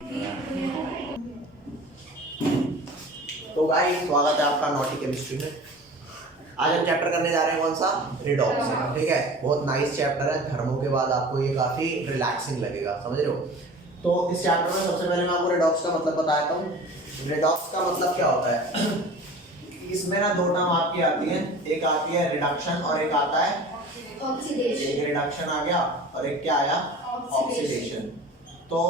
तो गाइस स्वागत है आपका नॉटी केमिस्ट्री में। आज हम चैप्टर करने जा रहे हैं कौन सा, रिडॉक्स। ठीक है, बहुत नाइस चैप्टर है। धर्मों के बाद आपको ये काफी रिलैक्सिंग लगेगा, समझ रहे हो। तो इस चैप्टर में सबसे पहले मैं आपको रिडॉक्स का मतलब बताता हूँ। रिडॉक्स का मतलब क्या होता है इसमें ना दो टर्म आपकी आती है, एक आती है रिडक्शन और एक आता है ऑक्सीडेशन। एक रिडक्शन आ गया और एक क्या आया, ऑक्सीडेशन। तो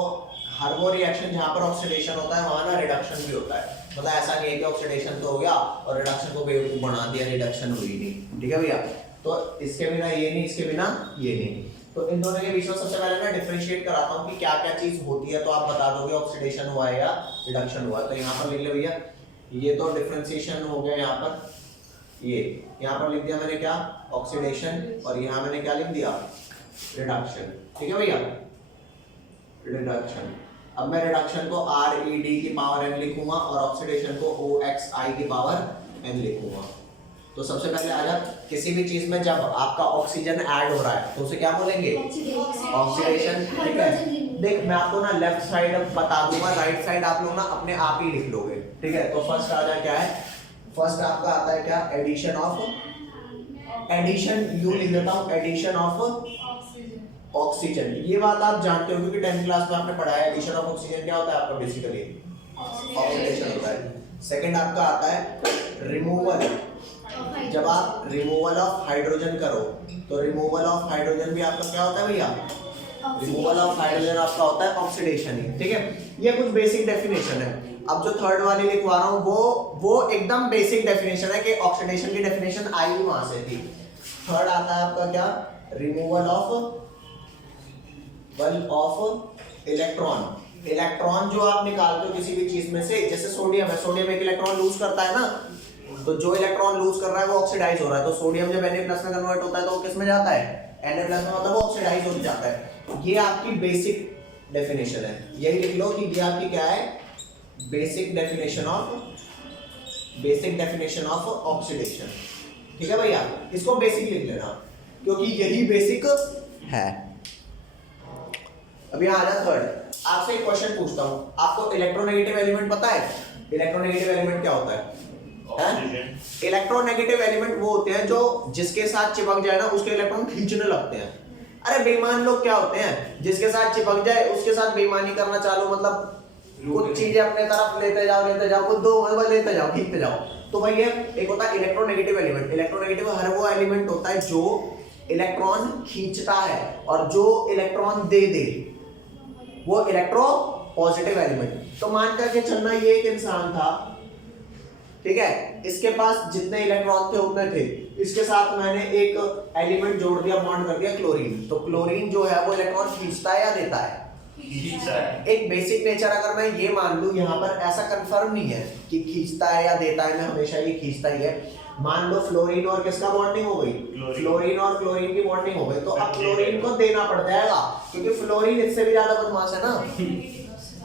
हर वो रिएक्शन जहाँ पर ऑक्सीडेशन होता है वहाँ ना रिडक्शन भी होता है। मतलब ऐसा नहीं है कि ऑक्सीडेशन तो हो गया और रिडक्शन को बेवकूफ बना दिया, रिडक्शन हुई नहीं। ठीक है भैया, तो इसके बिना ये नहीं, इसके बिना ये नहीं। तो इन दोनों के बीच में सबसे पहले मैं डिफरेंशिएट कराता हूँ कि क्या क्या चीज होती है, तो आप बता दोगे ऑक्सीडेशन हुआ है या रिडक्शन हुआ है। तो यहाँ पर लिख ले भैया, ये तो डिफरेंशिएशन हो गया। यहाँ पर ये यहाँ पर लिख दिया मैंने क्या, ऑक्सीडेशन, और यहाँ मैंने क्या लिख दिया, रिडक्शन। ठीक है भैया, रिडक्शन। अब मैं रिडक्शन को RED की पावर n लिखूंगा और ऑक्सीडेशन को OXI की पावर n लिखूंगा। तो सबसे पहले आ जा, किसी भी चीज में जब आपका ऑक्सीजन ऐड हो रहा है तो उसे क्या बोलेंगे, ऑक्सीडेशन। ठीक है, देख मैं आपको ना लेफ्ट साइड बता दूंगा, राइट साइड आप लोग ना अपने आप ही लिख लोगे। ठीक है, तो फर्स्ट आ जाए क्या है, फर्स्ट आपका आता है क्या, एडिशन ऑफ, एडिशन यू लिख देता हूँ, एडिशन ऑफ ऑक्सीजन। ये बात आप जानते हो क्योंकि 10th क्लास में आपने पढ़ा है। एडिशन ऑफ ऑक्सीजन क्या होता है आपका, बेसिकली ऑक्सीडेशन होता है। सेकंड आपका आता है रिमूवल। जब आप रिमूवल ऑफ हाइड्रोजन करो तो रिमूवल ऑफ हाइड्रोजन भी आपका क्या होता है भैया, रिमूवल ऑफ हाइड्रोजन आपका होता है ऑक्सीडेशन ही। ठीक है, ये कुछ बेसिक डेफिनेशन है। अब जो थर्ड वाली लिखवा रहा हूँ वो एकदम बेसिक डेफिनेशन है कि ऑक्सीडेशन की डेफिनेशन आई ही वहां से थी। थर्ड आता है आपका क्या, रिमूवल ऑफ इलेक्ट्रॉन। इलेक्ट्रॉन जो आप निकालते हो किसी भी चीज में से, जैसे सोडियम है, सोडियम एक इलेक्ट्रॉन लूज करता है ना, तो जो इलेक्ट्रॉन लूज कर रहा है वो ऑक्सीडाइज हो रहा है। तो सोडियम जब Na+ में कन्वर्ट होता है तो वो किस में जाता है, Na+ में, मतलब वो ऑक्सीडाइज हो जाता है। ये आपकी बेसिक डेफिनेशन है, यही लिख लो कि ये आपकी क्या है, बेसिक डेफिनेशन ऑफ ऑक्सीडेशन। ठीक है भैया, इसको बेसिक लिख लेना क्योंकि यही बेसिक है। अभी आ जा थर्ड, आपसे एक क्वेश्चन पूछता हूँ, आपको इलेक्ट्रोनेगेटिव एलिमेंट पता है? इलेक्ट्रोनेगेटिव एलिमेंट क्या होता है? इलेक्ट्रोनेगेटिव एलिमेंट वो होते हैं जो जिसके साथ चिपक जाए ना उसके इलेक्ट्रॉन खींचने लगते हैं। अरे बेईमान लोग क्या होते हैं, जिसके साथ चिपक जाए उसके साथ बेईमानी करना चालू, मतलब कुछ चीजें अपने तरफ लेते जाओ कुछ दो, मतलब लेते जाओ, खींचते जाओ। तो भाई ये एक होता है इलेक्ट्रोनेगेटिव एलिमेंट। इलेक्ट्रोनेगेटिव हर वो एलिमेंट होता है जो इलेक्ट्रॉन खींचता है और जो इलेक्ट्रॉन दे दे वो इलेक्ट्रो पॉजिटिव एलिमेंट। तो मान करके चलना ये एक इंसान था, ठीक है, इसके पास जितने इलेक्ट्रॉन थे उतने थे, इसके साथ मैंने एक एलिमेंट जोड़ दिया, बॉन्ड कर दिया क्लोरीन। तो क्लोरीन जो है वो इलेक्ट्रॉन खींचता है या देता है, खींचता है। एक बेसिक नेचर अगर मैं ये मान लूं, यहाँ पर ऐसा कंफर्म नहीं है कि खींचता है या देता है, मैं हमेशा ये खींचता ही है। मान लो फ्लोरीन और किसका बॉन्डिंग हो गई, फ्लोरीन और क्लोरीन की बॉन्डिंग हो गई, तो अब क्लोरीन को देना पड़ जाएगा क्योंकि फ्लोरीन इससे भी ज्यादा बदमाश है ना।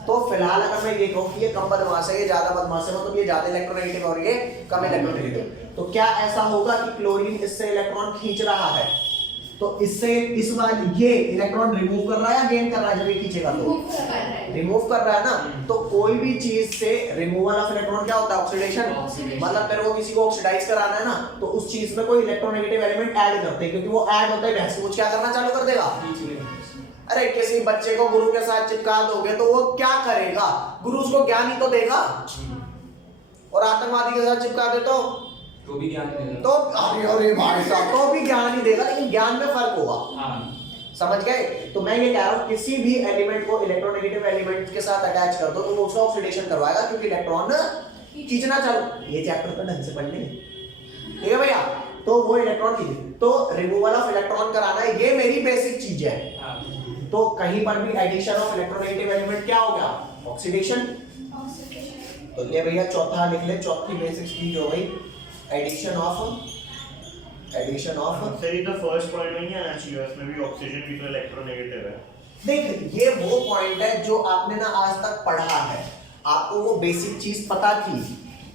तो फिलहाल अगर मैं ये कहूँ कि ये कम बदमाश है, ये ज्यादा बदमाश है, मतलब ये ज्यादा इलेक्ट्रोनेगेटिव और ये कम इलेक्ट्रोनेगेटिव, तो क्या ऐसा होगा कि क्लोरीन इससे इलेक्ट्रॉन खींच रहा है, तो इससे इस बार ये इलेक्ट्रॉन रिमूव कर रहा है या गेन कर रहा है, जब ये खींचेगा तो रिमूव कर रहा है ना। तो कोई भी चीज से रिमूवल ऑफ इलेक्ट्रॉन क्या होता है, ऑक्सीडेशन। मतलब मेरे को किसी को ऑक्सीडाइज कराना है ना, तो उस चीज में कोई इलेक्ट्रोनेगेटिव एलिमेंट ऐड करते हैं, क्योंकि वो ऐड होता है भैंस कुछ क्या करना चालू कर देगा। अरे किसी बच्चे को गुरु के साथ चिपका दोगे तो वो क्या करेगा, गुरु उसको ज्ञान ही तो देगा, और आतंकवादी के साथ चिपका दे तो भी ज्ञान ही देगा। तो अरे भाई साहब, तो भी ज्ञान ही देगा, लेकिन ज्ञान में फर्क होगा। समझ गए? तो मैं ये कह रहा हूँ किसी भी एलिमेंट को इलेक्ट्रोनेगेटिव एलिमेंट के साथ अटैच कर दो तो वो उसका ऑक्सीडेशन करवाएगा, क्योंकि इलेक्ट्रॉन खींचना चालू। ये चैप्टर तो ढंग से पढ़ लेंगे, ठीक है भैया। तो वो इलेक्ट्रॉन खींच, तो रिमूवल ऑफ इलेक्ट्रॉन कराना है, ये मेरी बेसिक चीज है। तो कहीं पर भी एडिशन ऑफ इलेक्ट्रोनेगेटिव एलिमेंट क्या हो गया, ऑक्सीडेशन। तो ये भैया चौथा लिख ले, चौथी बेसिक चीज हो गई एडिशन ऑफ सर, ये तो फर्स्ट पॉइंट नहीं आना चाहिए, इसमें भी ऑक्सीजन भी तो इलेक्ट्रोनेगेटिव है। देख ये वो पॉइंट है जो आपने ना आज तक पढ़ा है, आपको वो बेसिक चीज पता थी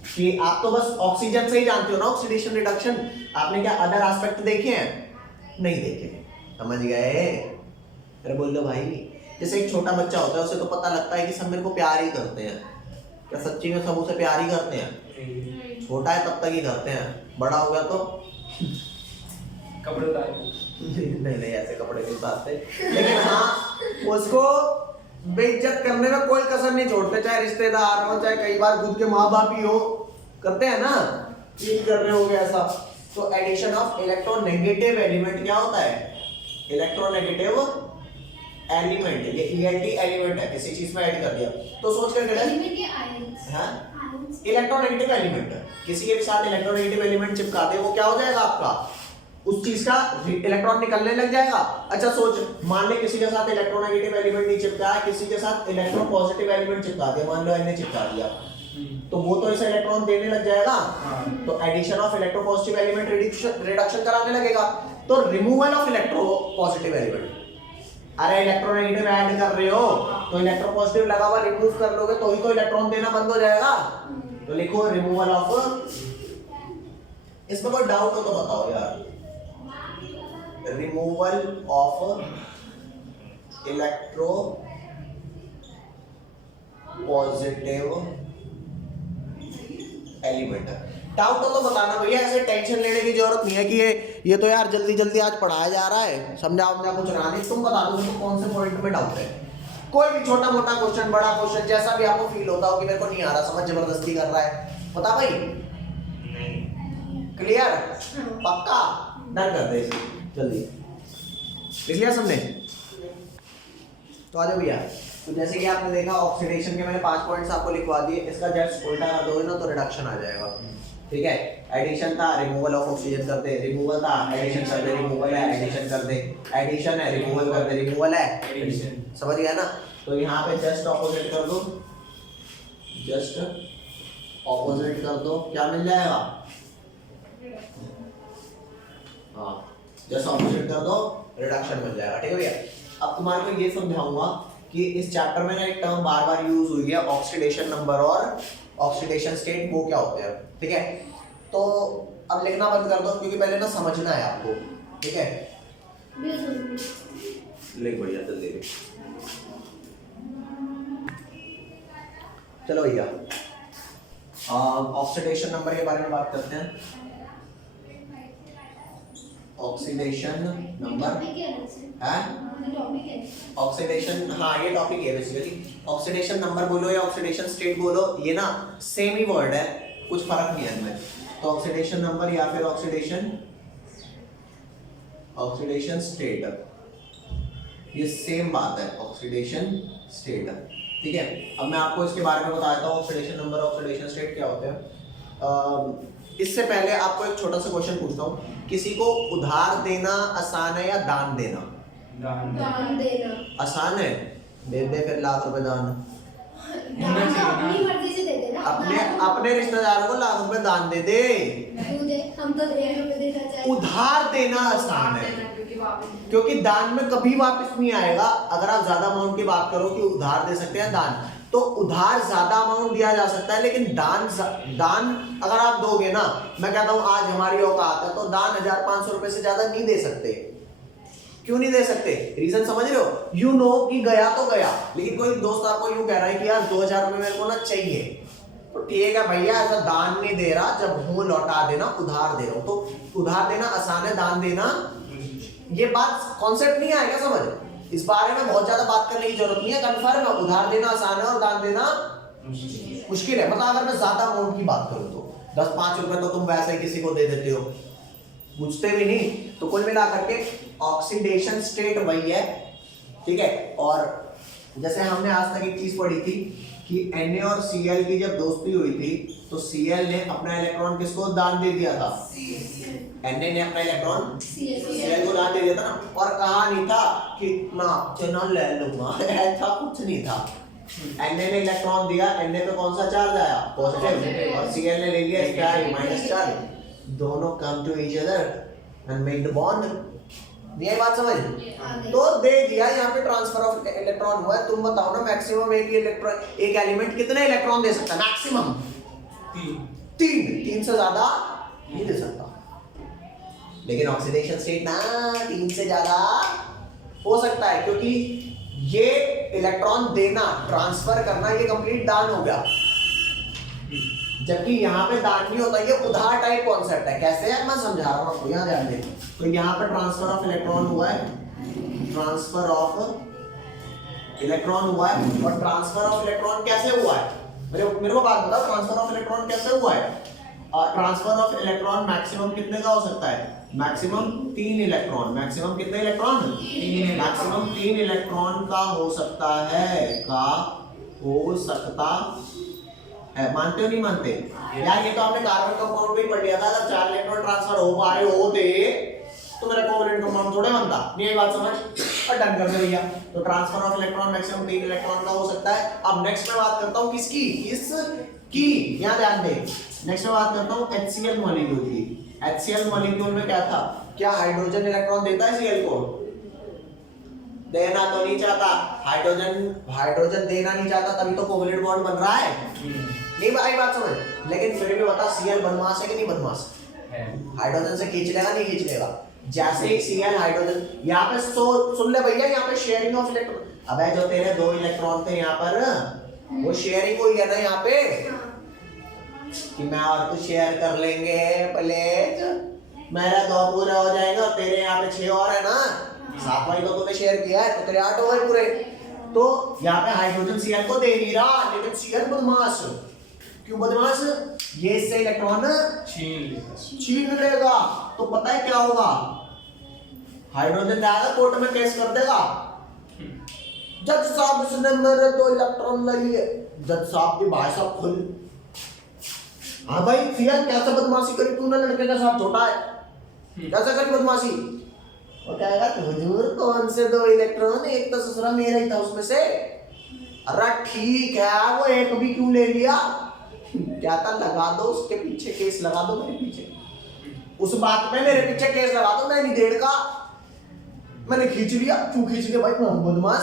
कि आप तो बस ऑक्सीजन से ही जानते हो ना ऑक्सीडेशन रिडक्शन। आपने क्या अदर एस्पेक्ट देखे हैं? नहीं देखे, समझ गए? अरे बोल दो भाई, जैसे एक छोटा बच्चा होता है, उसे तो पता लगता है कि सब मेरे को प्यार ही करते हैं। क्या सच्ची में सब उसे प्यार ही करते हैं? छोटा है तब तक ही करते हैं, बड़ा हो गया तो कपड़े उतार नहीं ऐसे कपड़े नहीं उतारते, लेकिन हाँ उसको बेइज्जत करने में कोई कसर नहीं छोड़ते, चाहे रिश्तेदार हो चाहे कई बार खुद के माँ बाप ही हो, करते हैं ना, ये कर रहे होगे ऐसा। तो एडिशन ऑफ इलेक्ट्रोनेगेटिव एलिमेंट क्या होता है? इलेक्ट्रोनेगेटिव एलिमेंट, ये ELT एलिमेंट है, किसी चीज में ऐड कर दिया तो सोच कर एलिमेंट के आयंस, हाँ इलेक्ट्रोनेगेटिव एलिमेंट किसी के भी साथ इलेक्ट्रोनेगेटिव एलिमेंट चिपका दे, वो क्या हो जाएगा आपका, उस चीज का इलेक्ट्रॉन निकलने लग जाएगा। अच्छा सोच, मान ले किसी के साथ इलेक्ट्रोनेगेटिव एलिमेंट नहीं चिपका है, किसी के साथ इलेक्ट्रो पॉजिटिव एलिमेंट चिपका दिया, मान लो N ने चिपका दिया, तो वो तो इसे इलेक्ट्रॉन देने लग जाएगा, तो addition of electro positive element reduction कराने लगेगा। तो removal of electro positive element, अरे इलेक्ट्रोनेगेटिव ऐड कर रहे हो तो इलेक्ट्रो पॉजिटिव लगा हुआ रिमूव कर लोगे तो ही तो इलेक्ट्रॉन देना बंद हो जाएगा, तो लिखो रिमूवल ऑफ। इसमें कोई डाउट हो तो बताओ यार, removal of electro positive element. Doubt हो तो बताना भैया, ऐसे टेंशन लेने की जरूरत नहीं है कि ये तो यार जल्दी जल्दी आज पढ़ाया जा रहा है, समझाओ कुछ रहा नहीं, तुम बता दो तुमको कौन से पॉइंट में डाउट है। कोई भी छोटा मोटा क्वेश्चन, बड़ा क्वेश्चन, जैसा भी आपको फील होता हो कि मेरे को नहीं आ रहा समझ, जबरदस्ती कर रहा है, बता भाई। नहीं क्लियर? पक्का? डन कर दे इसे जल्दी, लिख लिया सबने? तो आ जाओ भैया। तो जैसे कि आपने देखा ऑक्सीडेशन के मैंने 5 पॉइंट्स आपको लिखवा दिए, इसका जस्ट उल्टा कर दोगे ना तो रिडक्शन आ जाएगा, ठीक है। एडिशन था, रिमूवल ऑफ ऑक्सीजन कर दे, रिमूवल था, एडिशन कर दे, रिमूवल है, एडिशन कर दे, एडिशन है, रिमूवल कर दे, रिमूवल है, एडिशन, समझ गया ना। तो यहाँ पे जस्ट ऑपोजिट कर दो, जस्ट ऑपोजिट कर दो, क्या मिल जाएगा? हाँ जस्ट ऑपोजिट कर दो, रिडक्शन मिल जाएगा, ठीक है भैया। अब तुम्हारे को ये समझाऊंगा कि इस चैप्टर में ना एक टर्म बार बार यूज हुई है, ऑक्सीडेशन नंबर और ऑक्सीडेशन स्टेट, वो क्या होते हैं, ठीक है। तो अब लिखना बंद कर दो क्योंकि पहले ना समझना है आपको, ठीक है। लिख भैया जल्दी लिख। चलो भैया ऑक्सीडेशन नंबर के बारे में बात करते हैं। ऑक्सीडेशन नंबर है, ऑक्सीडेशन, हाँ ये टॉपिक है बेसिकली। ऑक्सीडेशन नंबर बोलो या ऑक्सीडेशन स्टेट बोलो, ये ना सेम ही वर्ड है, कुछ फर्क नहीं है इनमें। तो ऑक्सीडेशन नंबर या फिर ऑक्सीडेशन स्टेट, ये सेम बात है, ऑक्सीडेशन स्टेट, ठीक है। अब मैं आपको इसके बारे में बताता हूँ ऑक्सीडेशन नंबर, ऑक्सीडेशन स्टेट क्या होते हैं। इससे पहले आपको एक छोटा सा क्वेश्चन पूछता हूँ, किसी को उधार देना आसान है या दान देना? दान देना आसान है, दे दे फिर लाख रुपए दान, दान तो अपनी मर्जी से दे देना, अपने रिश्तेदारों को लाख रुपए दान दे दे। हम तो 1 रुपए देना चाहिए। उधार देना आसान है क्योंकि दान में कभी वापस नहीं आएगा। अगर आप ज्यादा अमाउंट की बात करो कि उधार दे सकते हैं दान, तो उधार ज्यादा अमाउंट दिया जा सकता है, लेकिन दान अगर आप दोगे ना, मैं कहता हूं आज हमारी औकात है तो दान 1500 रुपए से ज्यादा नहीं दे सकते। क्यों नहीं दे सकते? रीजन समझ रहे हो? यू नो कि गया तो गया, लेकिन कोई दोस्त आपको यूं कह रहा है कि यार 2000 रुपए मेरे को ना चाहिए, तो ठीक है भैया ऐसा दान नहीं दे रहा, जब हूं लौटा देना, उधार दे रहा हूं। तो उधार देना आसान है, दान देना, ये बात कॉन्सेप्ट नहीं आएगा समझ, इस बारे में बहुत ज्यादा बात करने की जरूरत नहीं है, कंफर्म है। उधार देना आसान है और दान देना मुश्किल है। मतलब अगर मैं ज्यादा अमाउंट की बात करूं तो 10-5 रुपए तो तुम वैसे ही किसी को दे देते हो, पूछते भी नहीं। तो कुल मिला करके ऑक्सीडेशन स्टेट वही है, ठीक है। और जैसे हमने आज तक एक चीज पढ़ी थी कि Na और Cl की जब दोस्ती हुई थी तो Cl ने अपना इलेक्ट्रॉन किसको दान दे दिया था? Na ने अपना इलेक्ट्रॉन Cl को दान दे दिया था ना, और कहा नहीं था कि ना चलो ले लूंगा, ऐसा कुछ नहीं था। Na ने इलेक्ट्रॉन दिया, Na पे कौन सा चार्ज आया? पॉजिटिव, और Cl ने ले लिया इसका माइनस चार्ज, दोनों come to each other and make the bond. ये बात समझ? तो दे दिया, यहाँ पे ट्रांसफर ऑफ इलेक्ट्रॉन हुआ है। तुम बताओ ना मैक्सिमम एक एलिमेंट कितने इलेक्ट्रॉन दे सकता है? मैक्सिमम 3 से ज्यादा नहीं दे सकता। लेकिन ऑक्सीडेशन स्टेट ना 3 से ज्यादा हो सकता है, क्योंकि ये इलेक्ट्रॉन देना, ट्रांसफर करना, ये कंप्लीट दान हो गया। जबकि यहाँ पे दान नहीं होता, ये उधार टाइप कॉन्सेप्ट है। कैसे है मैं समझा रहा हूँ आपको, यहाँ ध्यान दें। तो यहाँ पे ट्रांसफर ऑफ इलेक्ट्रॉन हुआ है, ट्रांसफर ऑफ इलेक्ट्रॉन हुआ है। और ट्रांसफर ऑफ इलेक्ट्रॉन कैसे हुआ है, मेरे को बात बताओ, ट्रांसफर ऑफ इलेक्ट्रॉन कैसे हुआ है? ट्रांसफर ऑफ इलेक्ट्रॉन मैक्सिमम कितने का हो सकता है? Maximum 3 electron. मैक्सिमम कितने इलेक्ट्रॉन? 3। मैक्सिमम 3 इलेक्ट्रॉन का हो सकता है, मानते हो नहीं मानते यार? ये तो आपने कार्बन कंपाउंड में पढ़ लिया था। अगर 4 इलेक्ट्रॉन ट्रांसफर हो पा रहे होते तो मेरा कोवैलेंट कंपाउंड थोड़े बनता। नहीं ये बात समझ? और डन कर दे भैया। तो transfer of electron maximum 3 electron का हो सकता है। अब नेक्स्ट मैं बात करता हूं किसकी? इसकी। यहां ध्यान दे। नेक्स्ट मैं बात करता हूं HCl मॉलिक्यूल की। HCl मॉलिक्यूल में क्या था? क्या हाइड्रोजन इलेक्ट्रॉन देता है Cl को? देना तो नहीं चाहता। हाइड्रोजन देना नहीं चाहता, तभी तो कोवैलेंट बॉन्ड बन रहा है। नहीं भाई बात समझ? लेकिन फिर भी बता, Cl बदमाश है कि नहीं बदमाश? हाइड्रोजन से खींच लेगा नहीं खींच लेगा? जैसे ही Cl हाइड्रोजन, यहाँ पे सुन ले भैया, यहाँ पे शेयरिंग ऑफ इलेक्ट्रॉन। अबे जो तेरे 2 इलेक्ट्रॉन थे यहाँ पर, वो शेयरिंग हुई है ना यहाँ पे, कि मैं और तू शेयर कर लेंगे प्लेज। मेरा 2 पूरा हो जाएगा, तेरे यहाँ पे 6 और है ना, 7वां ही तो तूने शेयर किया है, तो तेरे 8 हो गए पूरे। तो यहाँ पे हाइड्रोजन Cl को दे नहीं रहा, लेकिन Cl बदमाश। क्यों बदमाश? ये इससे इलेक्ट्रॉन छीन लेगा। तो पता है क्या होगा? हाइड्रोजन जाएगा कोर्ट में केस कर देगा, जज साहब इसने मेरे 2 इलेक्ट्रॉन ले लिए। जज साहब की भाई साहब खुल, हाँ भाई Cl कैसे बदमाशी करी तूने, लड़के का साथ छोटा है, कैसे करी बदमाशी? वो कहेगा हुजूर कौन से 2 इलेक्ट्रॉन, एक तो ससुरा मेरा ही था उसमें से। अरे ठीक है, वो एक भी क्यों ले लिया? क्या था, लगा दो उसके पीछे केस, लगा दो मेरे पीछे, उस बात में मेरे पीछे केस लगा दो। मैं नहीं डेढ़ का, मैंने खींच लिया। क्यों खींच लिया भाई? बदमाश,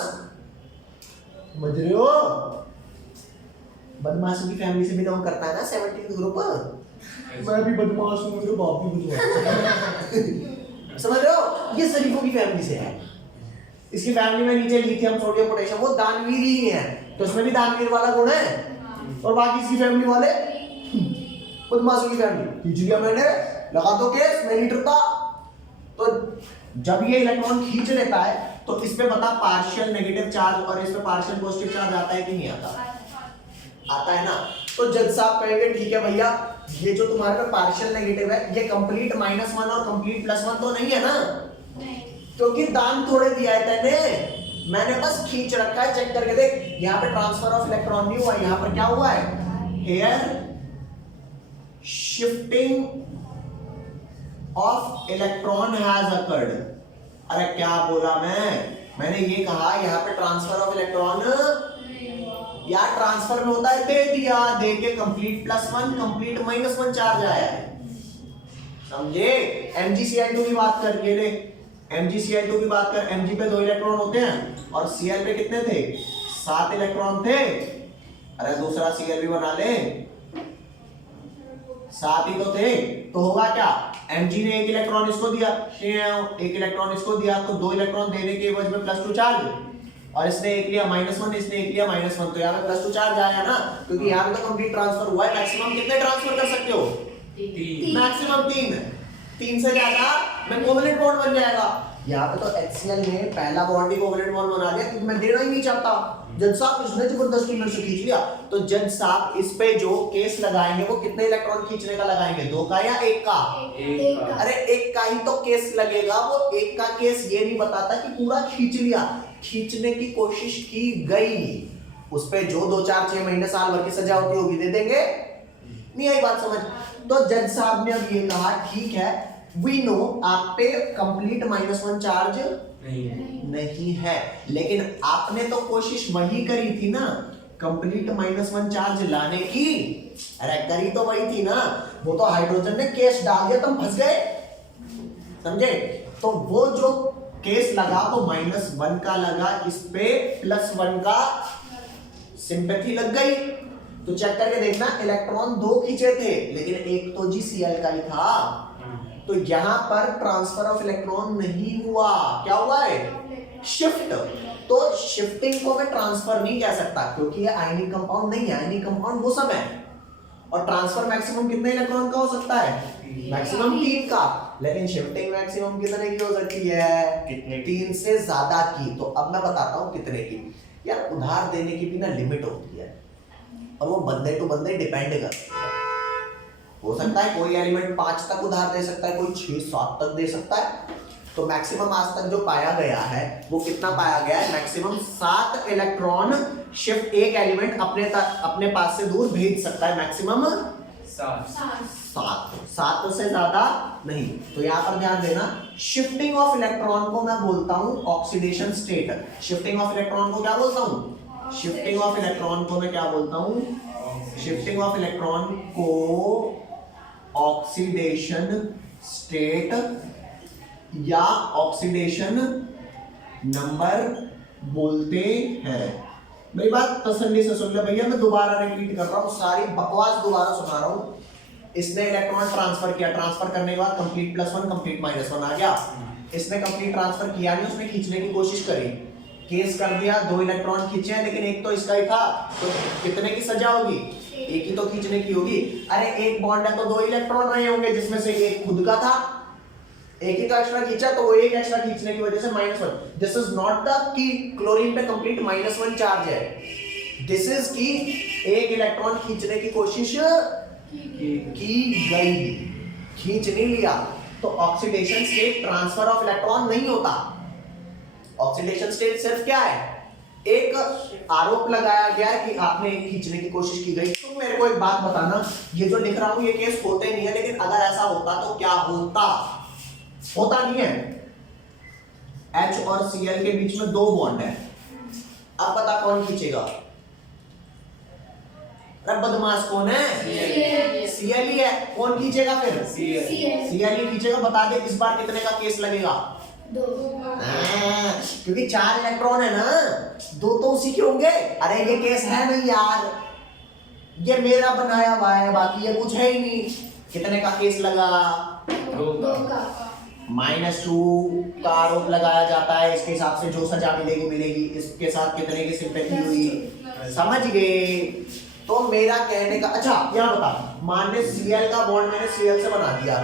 समझ रहे हो? बदमाशों की फैमिली से बिलोंग करता है ना 17th ग्रुप। मैं भी बदमाश हूँ, मेरे बाप भी बदमाश। समझ रहे हो? ये शरीफों की फैमिली से है। इसकी फैमिली में नीचे लिथियम, सोडियम, पोटेशियम, वो दानवीर ही है, तो इसमें भी दानवीर वाला गुण है। और बाकी इसकी फैमिली वाले बदमाशों की फैमिली। खींच लिया मैंने, लगा दो केस, मैं नहीं डरता। तो जब ये इलेक्ट्रॉन खींच लेता है तो इस पे बता पार्शियल नेगेटिव चार्ज और इस पे पार्शियल पॉजिटिव चार्ज आता है कि नहीं आता? आता है ना। तो जज साहब कहेंगे ठीक है भैया, ये जो तुम्हारे पे पार्शियल नेगेटिव है, ये कंप्लीट -1 और कंप्लीट +1 तो नहीं है ना, क्योंकि दान थोड़े दिया है तेने, मैंने बस खींच रखा है। चेक करके देख, यहाँ पे ट्रांसफर ऑफ इलेक्ट्रॉन नहीं हुआ, यहाँ पर क्या हुआ है? Here shifting of electron has occurred. अरे क्या बोला मैंने ये कहा यहाँ पे ट्रांसफर ऑफ इलेक्ट्रॉन, या ट्रांसफर में होता है दे दिया, दे के कंप्लीट +1 कंप्लीट -1 चार्ज आया है। समझे? MgCl2 की बात करके ले, MgCl2 की बात कर, Mg पे 2 इलेक्ट्रॉन होते हैं और Cl पे कितने थे? 7 इलेक्ट्रॉन थे। अरे दूसरा Cl भी बना ले, 7 ही तो थे। तो होगा क्या? Mg ने 1 इलेक्ट्रॉन इसको दिया, 1 इलेक्ट्रॉन इसको दिया, तो 2 इलेक्ट्रॉन देने के एवज में +2 चार्ज, और इसने 1 लिया -1, इसने 1 लिया -1, तो यहाँ पे +2 चार्ज आया ना, क्योंकि यहाँ पे तो कंप्लीट ट्रांसफर हुआ है। मैक्सिमम कितने ट्रांसफर कर सकते हो? 3। मैक्सिमम 3 से ज्यादा मैं कोवैलेंट बॉन्ड बन जाएगा। यहाँ पे तो HCl ने पहला बॉन्ड ही कोवैलेंट बॉन्ड बना लिया, क्योंकि मैं देना ही नहीं चाहता। जज साहब इसने जबरदस्ती मेरे से खींच लिया। तो जज साहब इस पे जो केस लगाएंगे वो कितने इलेक्ट्रॉन खींचने का लगाएंगे? 2 का या 1 का? 1 का। अरे 1 का ही तो केस लगेगा। वो 1 का केस ये नहीं बताता कि पूरा खींच लिया, खींचने की कोशिश की गई, उस पे जो 2, 4, 6 महीने साल भर की सजा होती होगी दे देंगे। नहीं आई बात समझ? तो जज साहब ने अब ये कहा ठीक है, वी नो आप पे कंप्लीट -1 चार्ज नहीं है, लेकिन आपने तो कोशिश वही करी थी ना, कंप्लीट -1 चार्ज लाने की। अरे करी तो वही थी ना, वो तो हाइड्रोजन ने केस डाल दिया, तुम फंस गए। समझे? तो वो जो केस लगा तो -1 का लगा, इस पे +1 का सिंपैथी लग गई। तो चेक करके देखना, इलेक्ट्रॉन 2 खींचे थे, लेकिन एक तो Cl का ही था। तो यहां पर ट्रांसफर ऑफ इलेक्ट्रॉन नहीं हुआ। क्या हुआ है? शिफ्ट। तो शिफ्टिंग को मैं ट्रांसफर नहीं कह सकता क्योंकि ये आयनिक कंपाउंड नहीं है, आयनिक कंपाउंड वो सब है। और ट्रांसफर मैक्सिमम कितने इलेक्ट्रॉन का हो सकता है? मैक्सिमम 3 का। लेकिन शिफ्टिंग मैक्सिमम कितने की हो सकती है? कितने? 3 से ज्यादा की। तो अब मैं बताता हूँ कितने की। यार उधार देने की भी ना लिमिट होती है और वो बंदे टू बंदे डिपेंड करती है। हो सकता है कोई एलिमेंट 5 तक उधार दे सकता है, कोई 6-7 तक दे सकता है। तो मैक्सिमम आज तक जो पाया गया है वो कितना पाया गया है? मैक्सिमम 7 इलेक्ट्रॉन शिफ्ट एक एलिमेंट अपने पास से दूर भेज सकता है। मैक्सिमम 7 से ज्यादा नहीं। तो यहाँ पर ध्यान देना, शिफ्टिंग ऑफ इलेक्ट्रॉन को मैं बोलता हूँ oxidation state. Shifting of electron को क्या बोलता हूँ? शिफ्टिंग ऑफ इलेक्ट्रॉन को मैं क्या बोलता हूँ? शिफ्टिंग ऑफ इलेक्ट्रॉन को ऑक्सीडेशन स्टेट या ऑक्सीडेशन नंबर बोलते हैं। मेरी बात तसल्ली से सुन ले भैया, मैं दोबारा रिपीट कर रहा हूँ, सारी बकवास दोबारा सुना रहा हूँ। इसने इलेक्ट्रॉन ट्रांसफर किया, ट्रांसफर करने के बाद कंप्लीट +1 कंप्लीट -1 आ गया। इसने कंप्लीट ट्रांसफर किया नहीं, उसने खींचने की कोशिश करी, केस कर दिया, 2 इलेक्ट्रॉन खींचे हैं लेकिन एक तो इसका ही था, तो कितने की सजा होगी? एक ही तो खींचने की होगी। अरे एक बॉन्ड है तो 2 इलेक्ट्रॉन रहे होंगे जिसमें से एक खुद का था, एक ही तो एक्स्ट्रा खींचा तो वो एक एक्स्ट्रा खींचने की वजह से -1। दिस इज नॉट द कि क्लोरीन पे कंप्लीट -1 चार्ज है। दिस इज कि एक इलेक्ट्रॉन खींचने की कोशिश की गई, खींच नहीं लिया। तो oxidation state transfer of electron नहीं होता। ऑक्सीडेशन स्टेट सिर्फ क्या है? एक आरोप लगाया गया कि आपने एक खींचने की कोशिश की गई। तुम मेरे को एक बात बताना, ये जो लिख रहा हूं ये केस होते नहीं है, लेकिन अगर ऐसा होता तो क्या होता? होता नहीं है। H और Cl के बीच में 2 बॉन्ड है, अब पता कौन खींचेगा? अरे बदमाश कौन है? Cl ही है। कौन खींचेगा फिर? Cl ही खींचेगा। बता दे इस बार कितने का केस लगेगा? 2। क्योंकि 4 इलेक्ट्रॉन है ना, 2 तो उसी के होंगे। अरे ये केस है नहीं यार, ये मेरा बनाया हुआ है, बाकी ये कुछ है ही नहीं। कितने का केस लगा? 2 का। -2 का आरोप लगाया जाता है। इसके हिसाब से जो सजा मिलेगी मिलेगी। इसके साथ कितने की सिंपैथी हुई? समझ गए? तो मेरा कहने का, अच्छा यहाँ बता, मान ले Cl का बॉन्ड मैंने Cl से बना दिया,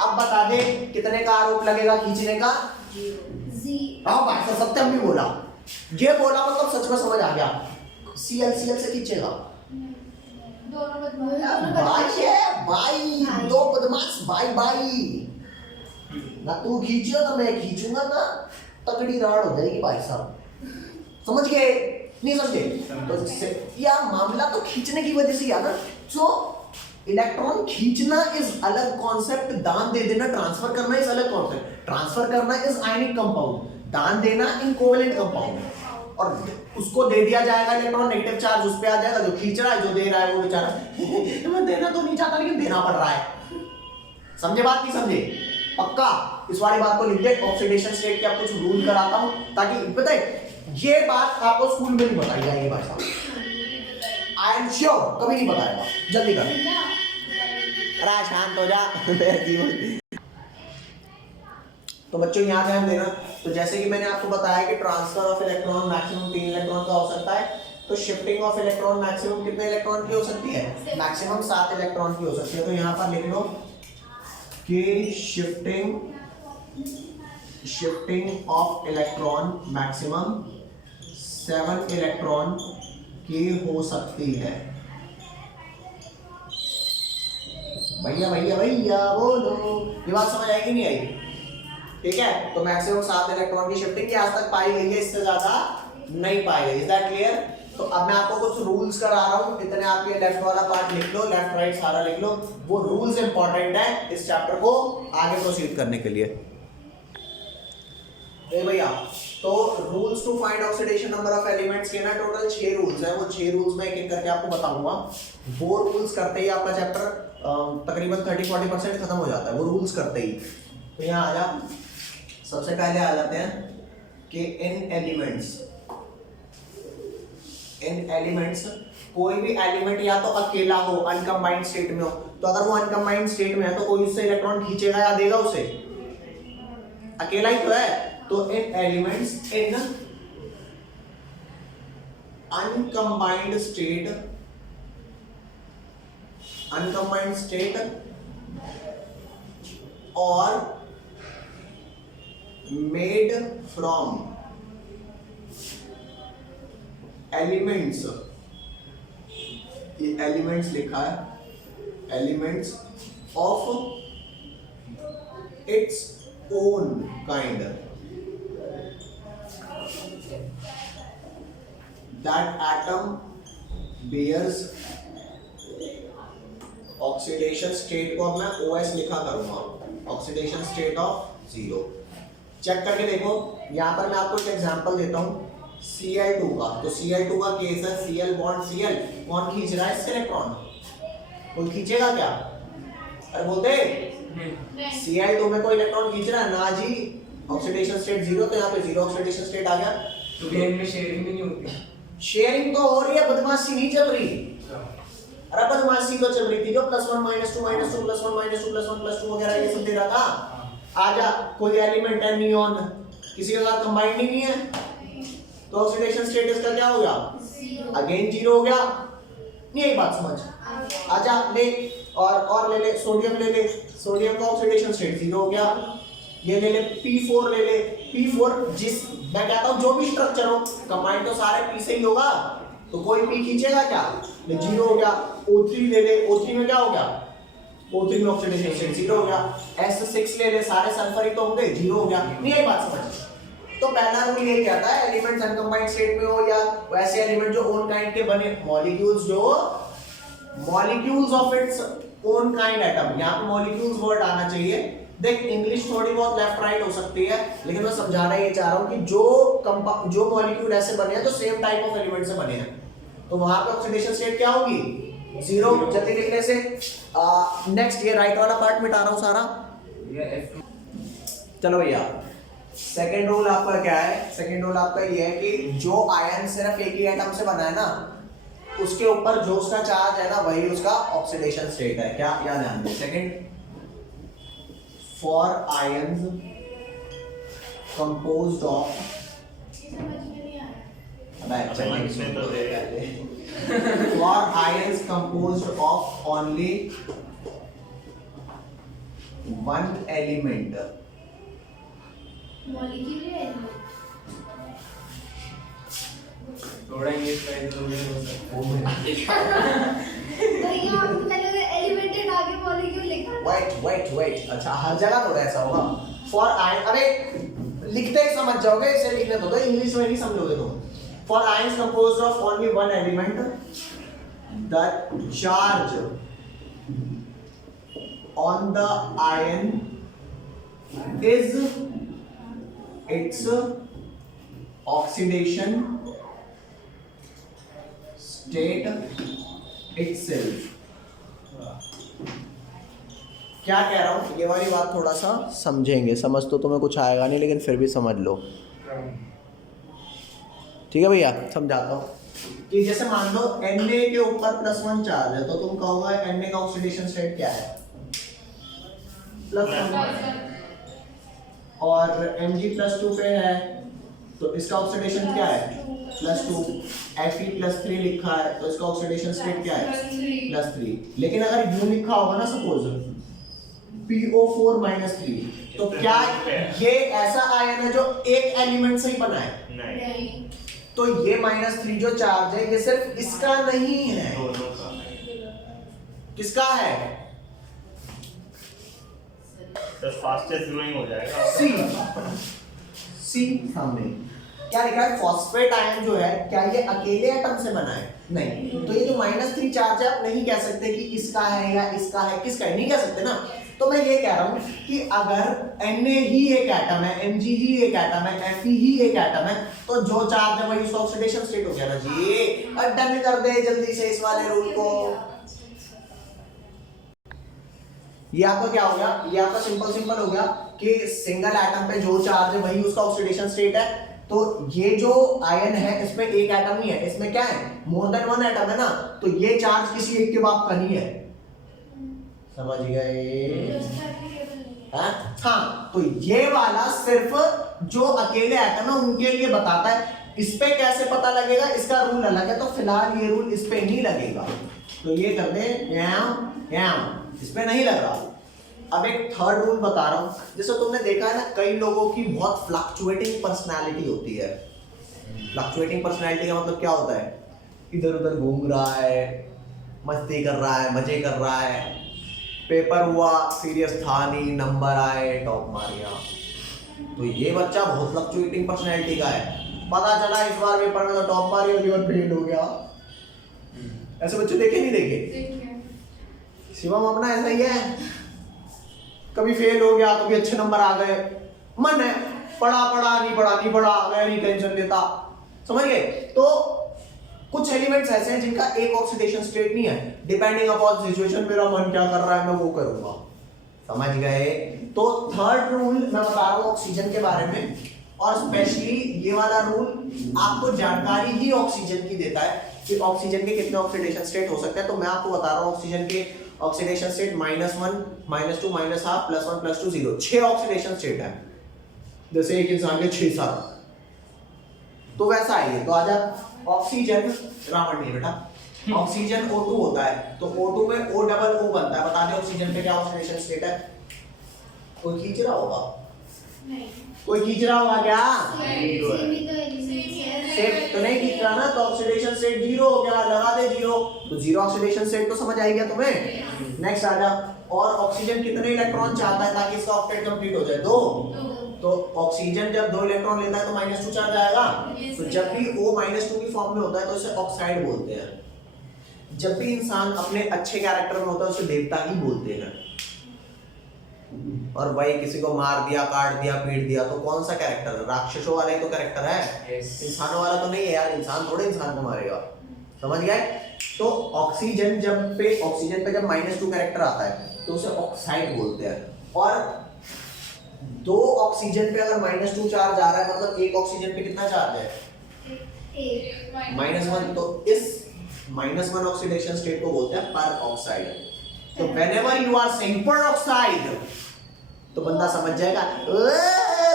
अब बता दे कितने का आरोप लगेगा खींचने का? 0। हाँ भाई साहब सत्यम भी बोला, ये बोला मतलब सच में समझ आ गया। Cl से खींचेगा भाई है भाई, 2 बदमाश भाई। ना तू खींचियो ना मैं खींचूंगा ना, तगड़ी राड़ हो जाएगी भाई साहब। समझ गए? नहीं समझे? तो या मामला तो खींचने की वजह से या ना। सो इलेक्ट्रॉन खींचना इज अलग कॉन्सेप्ट, दान दे देना ट्रांसफर करना इज अलग कॉन्सेप्ट। ट्रांसफर करना इज आयनिक कंपाउंड, दान देना इन कोवेलेंट कंपाउंड। और उसको दे दिया जाएगा इलेक्ट्रॉन, नेगेटिव चार्ज उस पे आ जाएगा। जो खींच रहा है, जो दे रहा है वो बेचारा मैं देना तो नहीं चाहता लेकिन देना पड़ रहा है। समझे बात? नहीं समझे? पक्का इस वाली बात को लिख दे। ऑक्सीडेशन स्टेट क्या कुछ रूल कराता हूं ताकि पता है, ये बात आपको स्कूल में नहीं बताई जाएगी भाई साहब, आई एम श्योर कभी नहीं बताएगा। जल्दी कर, अरे शांत हो जा तो बच्चों यहाँ ध्यान देना। तो जैसे कि मैंने आपको बताया कि transfer of electron maximum 3 electron का हो सकता है, तो शिफ्टिंग ऑफ इलेक्ट्रॉन मैक्सिमम कितने इलेक्ट्रॉन की हो सकती है? मैक्सिमम 7 इलेक्ट्रॉन की हो सकती है। तो यहाँ पर लिख लो कि shifting of electron maximum 7 electron की हो सकती है। भैया भैया भैया बोलो, ये बात समझ आएगी नहीं आएगी? ठीक है, तो मैक्सिमम 7 इलेक्ट्रॉन की शिफ्टिंग आज तक पाई गई है, इससे ज्यादा नहीं पाई गई। Is that clear? तो अब मैं आपको कुछ रूल्स करा रहा हूं, इतने आप ये लेफ्ट वाला पार्ट लिख लो, लेफ्ट राइट सारा लिख लो। वो रूल्स इंपॉर्टेंट है इस चैप्टर को आगे प्रोसीड करने के लिए। ए भैया, तो rules to find oxidation number of elements के ना टोटल 6 रूल्स हैं। वो 6 रूल्स मैं एक-एक करके आपको बताऊंगा। वो रूल्स करते ही आपका चैप्टर तकरीबन 30-40% खत्म हो जाता है, वो रूल्स करते ही। तो यहाँ आ जा, सबसे पहले आ जाते हैं कि इन एलिमेंट्स कोई भी एलिमेंट या तो अकेला हो, अनकंबाइंड स्टेट में हो। तो अगर वो अनकंबाइंड स्टेट में है तो कोई उससे इलेक्ट्रॉन खींचेगा या देगा उसे? अकेला ही तो है, तो इन एलिमेंट्स इन अनकंबाइंड स्टेट और मेड फ्रॉम एलिमेंट्स, ये एलिमेंट्स लिखा है, elements of its own kind, that atom bears oxidation state को अब मैं OS लिखा करूंगा, ऑक्सीडेशन स्टेट ऑफ 0। चेक करके देखो, यहाँ पर मैं आपको एक एग्जांपल देता हूँ Cl2 का। तो Cl2 का केस है Cl बॉन्ड Cl, कौन खींच रहा है इससे इलेक्ट्रॉन? कोई खींचेगा क्या? अरे बोलते Cl2 में कोई इलेक्ट्रॉन खींच रहा है ना जी, ऑक्सीडेशन स्टेट 0, तो यहाँ पे 0 ऑक्सीडेशन स्टेट आ गया। तो गेम में शेयरिंग भी नहीं होती। शेयरिंग तो हो रही है, बदमाशी नहीं चल रही। अरे बदमाशी तो चल रही थी, जो +1 -2 -2 +1 -2 +1 +2 वगैरह ये सब दे रहा था। आजा कोई एलिमेंट है नियॉन, किसी के साथ कंबाइंड नहीं है, तो ऑक्सीडेशन स्टेटस का क्या हो गया? अगेन 0 हो गया। नहीं यही बात समझ? आजा ले और ले ले सोडियम, ले ले सोडियम का ऑक्सीडेशन स्टेट 0 हो गया। ये ले ले P4 ले ले, P4 जिस मैं कहता हूँ जो भी स्ट्रक्चर हो कंबाइंड तो सारे P से ही होगा, तो कोई P खींचेगा क्या? 0 हो गया। O3 ले ले, O3 में क्या हो गया? O3 में ऑक्सीडेशन स्टेट 0 हो गया। S6 ले ले, सारे सल्फर ही तो होंगे, 0 हो गया। नहीं यही बात समझ? तो पहला रूल यही कहता है एलिमेंट्स अनकंबाइंड स्टेट में हो या वैसे एलिमेंट जो ओन काइंड के बने, मॉलिक्यूल्स जो molecules of its own kind atom, यहाँ पे मॉलिक्यूल्स वर्ड आना चाहिए। देख इंग्लिश थोड़ी बहुत लेफ्ट राइट हो सकती है, लेकिन मैं समझाना ये चाह रहा हूँ कि जो मॉलिक्यूल ऐसे बने हैं तो सेम टाइप ऑफ एलिमेंट से बने हैं, तो वहां पे ऑक्सीडेशन स्टेट क्या होगी? 0। जल्दी लिखने से नेक्स्ट ये राइट वाला पार्ट मिटा रहा हूँ सारा। चलो भैया, सेकेंड रूल आपका क्या है? सेकेंड रूल आपका ये है कि जो आयन सिर्फ एक ही एटम से बना है ना, उसके ऊपर जो उसका चार्ज है ना वही उसका ऑक्सीडेशन स्टेट है। क्या याद ध्यान दे? Second, for ions composed of for ions composed of only one element, थोड़ा इंग्लिश का तो मुझे हो wait अच्छा हर जगह थोड़ा ऐसा होगा। for ion, अरे लिखते ही समझ जाओगे, इसे लिखने दो, इंग्लिश में नहीं समझोगे तुम। for ions composed of only one element, the charge on the ion is its oxidation state itself। क्या कह रहा हूँ, ये वाली बात थोड़ा सा समझेंगे, समझ तो तुम्हें कुछ आएगा नहीं लेकिन फिर भी समझ लो, ठीक है भैया? समझाता हूँ कि जैसे मान लो Na के ऊपर +1 चार्ज है, तो तुम कहोगे Na का ऑक्सीडेशन स्टेट क्या है? +1। और Mg+2 पे है, तो इसका ऑक्सीडेशन क्या है? +2। Fe+3 लिखा है, तो इसका ऑक्सीडेशन स्टेट क्या है? +3। लेकिन अगर यूं लिखा होगा ना सपोज PO4-3, तो क्या ये ऐसा आयन है जो एक एलिमेंट से ही बना है? नहीं। तो ये -3 जो चार्ज है ये सिर्फ इसका नहीं है, दोनों का है। किसका है? तो फास्टेस्ट ग्रोइंग हो जाएगा। सी सामने क्या लिखा है? फॉस्फेट आयन जो है क्या ये अकेले एटम से बना है? नहीं। तो ये जो -3 चार्ज है आप नहीं कह सकते कि इसका है या इसका है, किसका है, नहीं कह सकते ना। तो मैं ये कह रहा हूँ कि अगर Na ही एक एटम है, Mg ही एक एटम है, Fe ही एक एटम है, तो जो चार्ज है वही उसका ऑक्सीडेशन स्टेट हो गया ना जी। और डन कर दे जल्दी से इस वाले रूल को। ये आपका क्या हो गया? ये आपका सिंपल हो गया कि सिंगल एटम पे जो चार्ज है वही उसका ऑक्सीडेशन स्टेट है। तो ये जो आयन है इसमें एक एटम नहीं है, इसमें क्या है? मोर देन वन एटम है ना, तो ये चार्ज किसी एक के बाप का नहीं है, समझ गए? हाँ, तो ये वाला सिर्फ जो अकेले एटम है उनके लिए बताता है। इस पे कैसे पता लगेगा, इसका रूल अलग है, तो फिलहाल ये रूल इस पे नहीं लगेगा, तो ये कर दे इस पे नहीं लग रहा। अब एक थर्ड रूल बता रहा हूं, जैसे तुमने देखा है ना कई लोगों की बहुत फ्लक्चुएटिंग पर्सनालिटी होती है। फ्लक्चुएटिंग पर्सनालिटी का मतलब क्या होता है, इधर उधर घूम रहा है, मस्ती कर रहा है, मजे कर रहा है, पेपर हुआ सीरियस था नहीं, नंबर आए, टॉप मार गया, तो ये बच्चा बहुत फ्लक्चुएटिंग पर्सनालिटी का है। पता चला इस बार पेपर में तो टॉप मारी, अगली बार फेल हो गया। ऐसे बच्चे देखे नहीं देखे? शिवम अपना ऐसा ही है, कभी फेल हो गया, कभी अच्छे नंबर आ गए, मन है पढ़ा नहीं पढ़ा, मैं नहीं टेंशन लेता, समझ गए? तो कुछ एलिमेंट्स ऐसे हैं जिनका एक ऑक्सीडेशन स्टेट नहीं है, डिपेंडिंग अपॉन सिचुएशन मेरा मन क्या कर रहा है मैं वो करूंगा, समझ गए? तो थर्ड रूल मैं बता रहा हूं ऑक्सीजन के बारे में, और स्पेशली ये वाला रूल आपको जानकारी ही ऑक्सीजन की देता है कि ऑक्सीजन के कितने ऑक्सीडेशन स्टेट हो सकते हैं। तो मैं आपको बता रहा हूं ऑक्सीजन के ऑक्सीडेशन स्टेट -1, -2, -1/2, +1, +2, 0, 6 ऑक्सीडेशन स्टेट है, जैसे एक इंसान के 6-7, तो वैसा है। तो आजा ऑक्सीजन रावण नहीं बेटा, ऑक्सीजन O2 होता है, तो O2 में O डबल O बनता है। बता दे ऑक्सीजन पे क्या ऑक्सीडेशन स्टेट है? कोई खींच रहा होगा? नहीं। कोई खींच रहा होगा क्या? सेम स्टेट तो नहीं खींच रहा ना, तो ऑक्सीडेशन स्टेट 0 हो गया, लगा दे 0, तो 0 ऑक्सीडेशन स्टेट तो समझ आई गया तुम्हें? नेक्स्ट आजा, और ऑक्सीजन कितने इलेक्ट्रॉन चाहता है ताकि इसका ऑक्टेट कंप्लीट हो जाए? 2। तो ऑक्सीजन जब 2 इलेक्ट्रॉन लेता है तो -2 चार्ज आएगा, तो जब भी O -2 की फॉर्म में होता है तो इसे ऑक्साइड बोलते हैं। जब भी इंसान अपने अच्छे कैरेक्टर में होता है उसे देवता ही बोलते हैं। और भाई किसी को मार दिया, काट दिया, पीट दिया तो कौन सा कैरेक्टर है? राक्षसों वाला ही तो कैरेक्टर है, इंसानों वाला तो नहीं है यार, इंसान थोड़े इंसान को मारेगा, समझ गए? तो ऑक्सीजन पे जब -2 कैरेक्टर आता है तो उसे ऑक्साइड बोलते हैं। और 2 ऑक्सीजन पे अगर -2 चार्ज आ रहा है मतलब एक ऑक्सीजन पे कितना चार्ज है? -1, तो इस -1 ऑक्सीडेशन स्टेट को बोलते हैं पर ऑक्साइड। तो व्हेनेवर यू आर सेइंग पर ऑक्साइड तो बंदा समझ जाएगा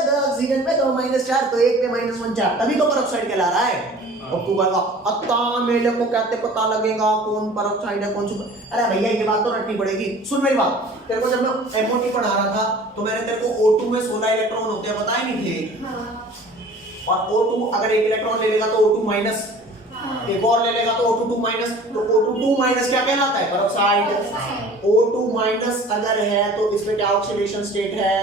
2 ऑक्सीजन पे 2 -4 तो एक पे -1 चार्ज, तभी तो पर ऑक्साइड कहला रहा है। और तू कहेगा अत्ता मेरे को कहते पता लगेगा कौन पर ऑक्साइड है कौन सुपर। अरे भैया ये बात तो रटनी पड़ेगी, सुन मेरी बात। तेरे को जब मैं MOT पढ़ा रहा था तो मैंने तेरे को O2 में 16 इलेक्ट्रॉन होते हैं बताए नहीं थे? और O2 अगर एक इलेक्ट्रॉन ले लेगा तो O2 माइनस, एक और ले लेगा तो O2 2 माइनस, तो O2 2 माइनस क्या कहलाता है? पेरोक्साइड। O2 माइनस अगर है तो इसमें क्या ऑक्सीडेशन स्टेट है?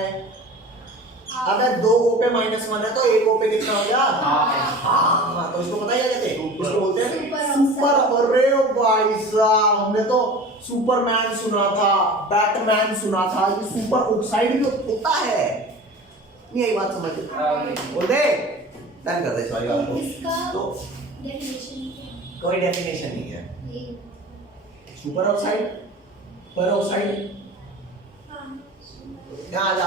अगर 2 O पे -1 है तो 1 O पे कितना हो गया? हाँ, तो इसको पता है क्या कहते हैं? इसको बोलते हैं सुपर। अरे भाई साहब हमने तो सुपरमैन सुना था, बैटमैन सुना था, ये सुपर ऑक्साइड भी होता है। नहीं यही बात समझ बोल दे, डन कर दे सॉरी आपको। तो कोई डेफिनेशन नहीं है सुपर ऑक्साइड पर ऑक्साइड। यहाँ आ जा।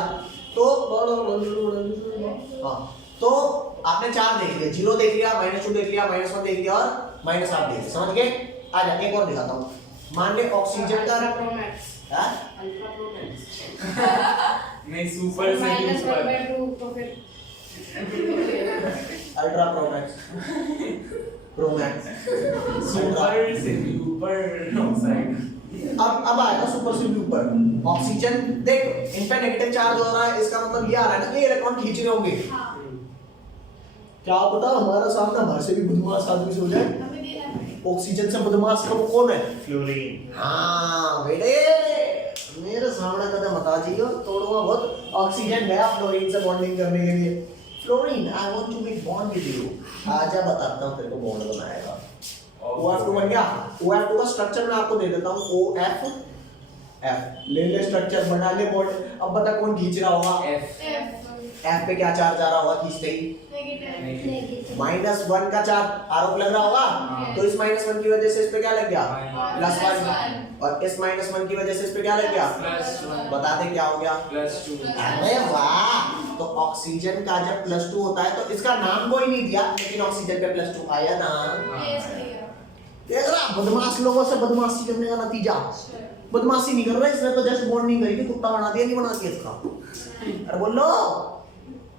तो हाँ, तो आपने 4 देख लिया, 0 देख लिया, -2 देख लिया, -1 देख लिया और -8 देख लिया, समझ गए? आ जा एक और दिखाता हूँ। मान ले ऑक्सीजन का नहीं सुपर से भी ऊपर अल्ट्रा प्रोमैक्स सुपर से भी ऊपर ऑक्साइड। अब आएगा सुपर से भी ऊपर ऑक्सीजन। देख इन पे नेगेटिव चार्ज हो रहा है, इसका मतलब ये आ रहा है ना कि इलेक्ट्रॉन खींच रहे होंगे। क्या पता हमारा सामने हमारे से भी बदमाश आदमी से हो जाए। ऑक्सीजन से बदमाश का वो कौन है? फ्लोरीन। हाँ बेटे मेरे सामने कदम हटा जियो, तोड़ूंगा बहुत। ऑक्सीजन गया फ्लोरीन से बॉन्डिंग करने के लिए। Fluorine I want to make bond with you, आजा बताता हूँ तेरे को बॉन्ड बनाएगा। OF2 बन गया। OF2 का स्ट्रक्चर मैं आपको दे देता हूँ, OF F ले ले स्ट्रक्चर बना ले बॉन्ड। अब बता कौन खींच रहा होगा? F पे क्या चार्ज आ रहा होगा खींचते ही? -1 का चार्ज आरोप लग रहा होगा, तो इस -1 की वजह से इस पे क्या लग गया? +1, और इस -1 की वजह से इस पे क्या लग गया? बता दे क्या हो गया? +2। अरे वाह, तो ऑक्सीजन का जब +2 होता है तो इसका नाम कोई नहीं दिया, लेकिन ऑक्सीजन पे +2 आया ना। देख रहा बदमाश लोगों से बदमाशी करने का नतीजा। बदमाशी नहीं कर रहा इसने तो जस्ट बॉन्ड नहीं करी थी, कुत्ता बना दिया नहीं बना दिया इसका। अरे बोलो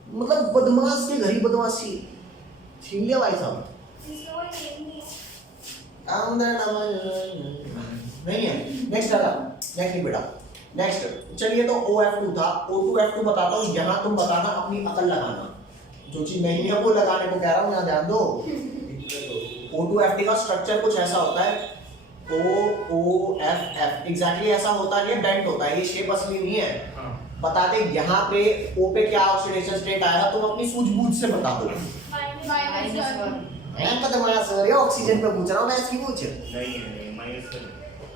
मतलब बदमाश के घर ही बदमाशी छीन लिया भाई साहब। इसका कोई नेम नहीं है। नहीं है। नेक्स्ट आगा, नेक्स्ट बेटा, नेक्स्ट चलिए तो OF2 था, O2F2 बताता हूँ, यहाँ तुम बताना अपनी अकल लगाना, जो चीज नहीं है वो लगाने को कह रहा हूँ, यहाँ ध्यान दो। O2F का स्ट्रक्चर कुछ ऐसा होता है, OOFF एग्जैक्टली ऐसा होता नहीं है, बेंट होता है, ये शेप असली नहीं है। हाँ। बता दे यहाँ पे O पे क्या ऑक्सीडेशन स्टेट आएगा, तुम अपनी सूझबूझ से बता दो। -1 मैं बदमाश हो रही है, ऑक्सीजन पे पूछ रहा हूँ, मैं इसकी पूछ। नहीं है माइनस का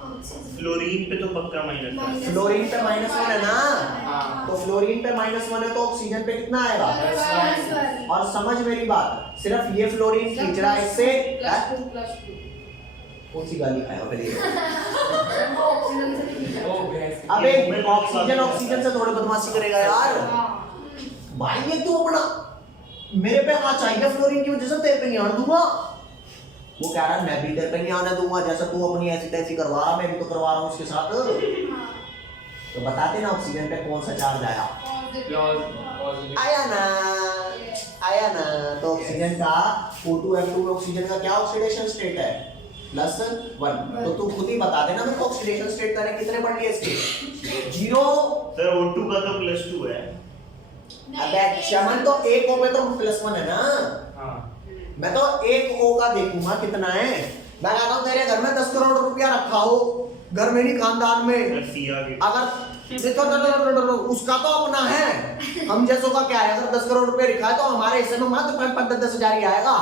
ऑक्सीजन फ्लोरीन पे तो पक्का माइनस है। फ्लोरीन पे -1 है ना, हाँ। तो फ्लोरीन पे -1 है तो ऑक्सीजन पे कितना आएगा? +1 और समझ मेरी बात, सिर्फ ये फ्लोरीन खींच रहा है इससे, कौन सी गाली खाया पहले? ऑक्सीजन से भी ओ गैस। अबे ऑक्सीजन ऑक्सीजन से थोड़ी बदमाशी करेगा यार भाई, ये तू अपना मेरे पे आना चाहिए फ्लोरीन की वजह से, तेरे पे नहीं आने दूंगा। वो कह रहा है मैं भी तेरे पे नहीं आने दूंगा, जैसा तू अपनी ऐसी तैसी करवा रहा, मैं भी तो करवा रहा हूँ उसके साथ। तो बताते ना ऑक्सीजन पे कौन सा चार्ज आया? पॉजिटिव। आया ना, तो ऑक्सीजन का O2F2 में ऑक्सीजन का क्या ऑक्सीडेशन स्टेट है? +1। तो तू खुद ही बता देना मेरे को ऑक्सीडेशन स्टेट मैंने कितने पढ़ लिए इसके? 0। सर O2 का तो +2 है। अबे चमन तो एक O पे तो +1 है ना, हाँ। मैं तो एक O का देखूंगा कितना है। मैं कहता हूँ तेरे घर में 10 करोड़ रुपया रखा हो, घर में नहीं खानदान में, सर C आ गई। अगर देखो उसका तो अपना है, हम जैसों का क्या है, अगर 10 करोड़ रुपए लिखा है तो हमारे हिस्से में मात्र 5-10 हजार ही आएगा।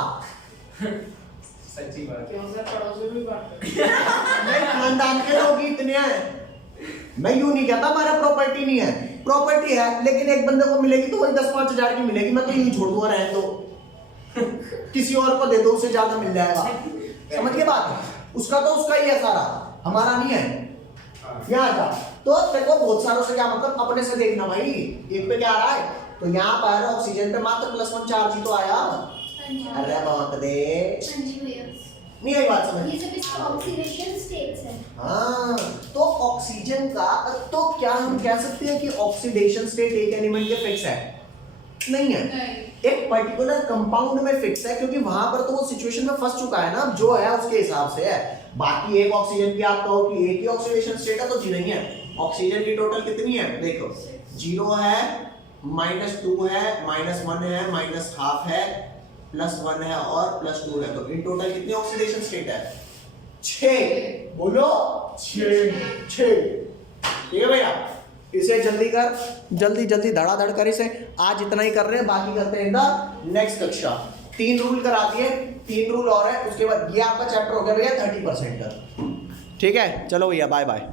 सच्ची बात। नहीं, खानदान के लोग ही इतने हैं। मैं यूं नहीं कहता हमारा प्रॉपर्टी नहीं है, प्रॉपर्टी है, लेकिन एक बंदे को मिलेगी तो वही 10-5 हजार की मिलेगी, मैं तो यूं छोड़ दूंगा, रहने दो, किसी और को दे दो, उससे ज्यादा मिल जाएगा। समझ के बात? उसका तो उसका ही है सारा, हमारा नहीं है। हाँ। यहाँ जा, तो तेरे को बहुत सारों से क्या मतलब, अपने से देखना भाई, एक पे क्या आ रहा है, तो यहाँ पर ऑक्सीजन पे मात्र +1 चार्ज ही तो आया। अरे बाप दे, नहीं आई बात समझ? ये सब इसका ऑक्सीडेशन स्टेट्स है। हाँ, तो ऑक्सीजन का, तो क्या हम कह सकते हैं कि ऑक्सीडेशन स्टेट एक एलिमेंट के फिक्स है? नहीं है, एक पर्टिकुलर कंपाउंड में फिक्स है, क्योंकि वहां पर तो वो सिचुएशन में फंस चुका है ना, जो है उसके हिसाब से है। बाकी एक ऑक्सीजन की आप कहो कि एक ही ऑक्सीडेशन स्टेट है तो जी नहीं है। ऑक्सीजन की टोटल कितनी है देखो, 0 है, -2 है, -1 है, -1/2 है, +1 है और +2 है, तो इन टोटल कितनी ऑक्सीडेशन स्टेट है? 6। बोलो 6। ठीक है भैया, इसे जल्दी कर, जल्दी जल्दी धड़ाधड़ कर इसे। आज इतना ही कर रहे हैं, बाकी करते हैं नेक्स्ट कक्षा। 3 रूल करा दिए, 3 रूल और है, उसके बाद ये आपका चैप्टर हो गया भैया 30%। ठीक है, चलो भैया, बाय बाय।